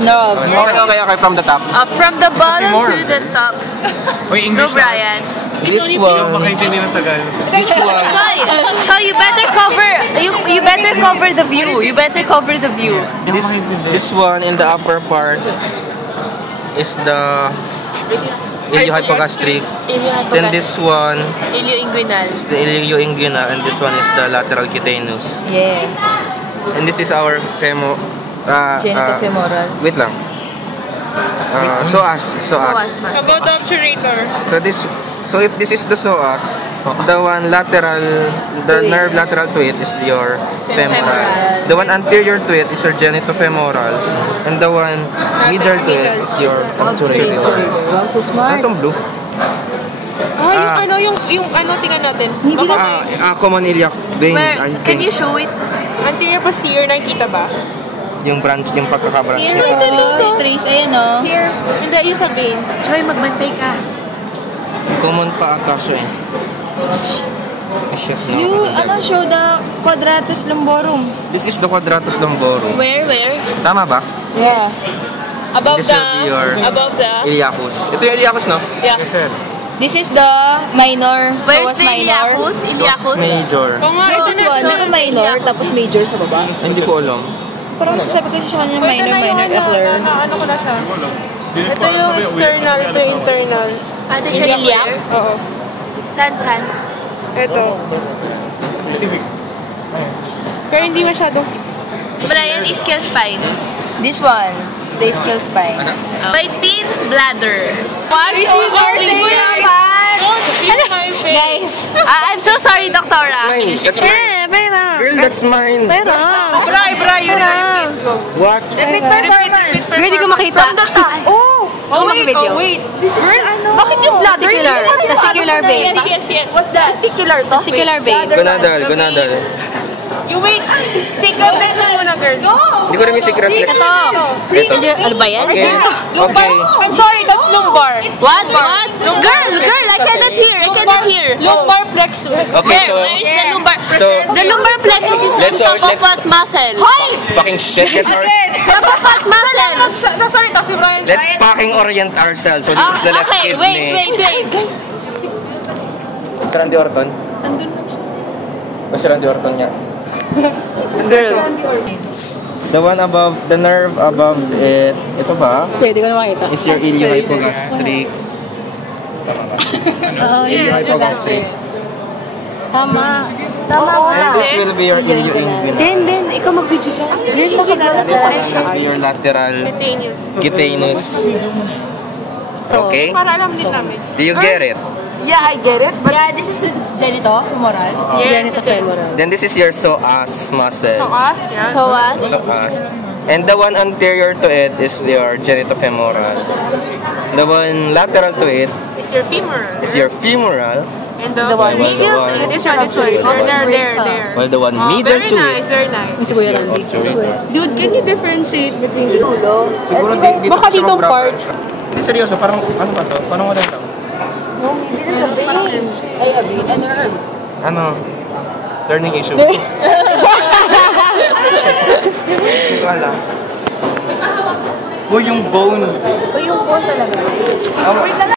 nerve. Okay, from the top. From the bottom to the top. No, Brian. This one. This one. Choy, you better cover. You better cover the view. You better cover the view. This one in the upper part is the iliohypogastric. Then this one Ilioinguinal. is the ilioinguinal, and this one is the lateral cutaneous. Yeah. And this is our Genitofemoral. Wait lang. Psoas. About the obturator. So if this is the psoas, the one lateral, the nerve lateral to it is your femoral. The one anterior to it is your genitofemoral, and the one medial to it is your obturator. Wow, so smart. Ano tong blue? yung tingnan natin. Common iliac vein. Can you show it? Anterior posterior, nakikita ba? Yung branch, yung pagkaka-branch Here, niya. dito. Trace, ayan o. Here. Hindi, yung sa vein. Choy, magbantay ka. Common pa ata siya eh. You, show the quadratus lumborum. This is the quadratus lumborum. Where? Tama ba? Yeah. Above This will be your iliacus. Ito yung iliacus, no? Yeah. Yes, sir. This is the minor. Where's Psoas the minor. iliacus? Major. This one, di ba minor, tapos major sa baba? Hindi ko alam. Parang sasabi ko siya kanina minor, eclair. Ano ko na siya? Ito yung external, ito yung internal. Ate siya yung Iliac? where? Oo. San? Ito. Pero hindi masyadong... Brian, ischial spine. This one, is the ischial spine. Biped bladder. Wash Guys, I'm so sorry, Doctora. Mine. That's mine. Girl, that's mine. Bra, yun na. What? repeat performance. Hindi ko makita. From the top. Wait. This is bakit yung bladder? Testicular vein. Yes. What's that? Testicular vein. Gonadal. You wait. Secret plexus muna, girl. Hindi ko rin yung secret flex. Ito. Ano ba yan? Okay. I'm sorry, that's lumbar. What? Girl, I cannot hear. Lumbar plexus. Okay, Where is the lumbar? so- The lumbar plexus is Let's- on top of let's- what muscle? Fucking shit. What muscle? Sorry, si Brian. Let's fucking orient ourselves. So this is the left Okay, kidney. wait. Saan di orton? Andun lang siya. O saan di orton niya? Girl. The one above, the nerve above it, ito ba? Pwede ko na makita. Is your iliohypogastric. Iliohypogastric. Tama. And this will be your ilioinguinal. Then, ikaw mag-video dyan. This will be your lateral cutaneous. Okay? Para alam din namin. Do you get it? Yeah, I get it. But Yeah, this is the genitofemoral. Genitofemoral. Then this is your psoas muscle. us, yeah. Psoas. And the one anterior to it is your genitofemoral. The one lateral to it It's your femoral. is your femoral. And the one medial, and this one. There. While the one medial to it Very nice. Gusto ko yan, Randy. Dude, can you differentiate between the two? siguro dito Baka siya ditong mag-wrap. part. Hindi seryoso, parang ano ba to? Parang wala ito. Ay, abi, nerve. Ano? Learning issue. Hindi ko alam. Yung bone. O yung bone talaga. Wait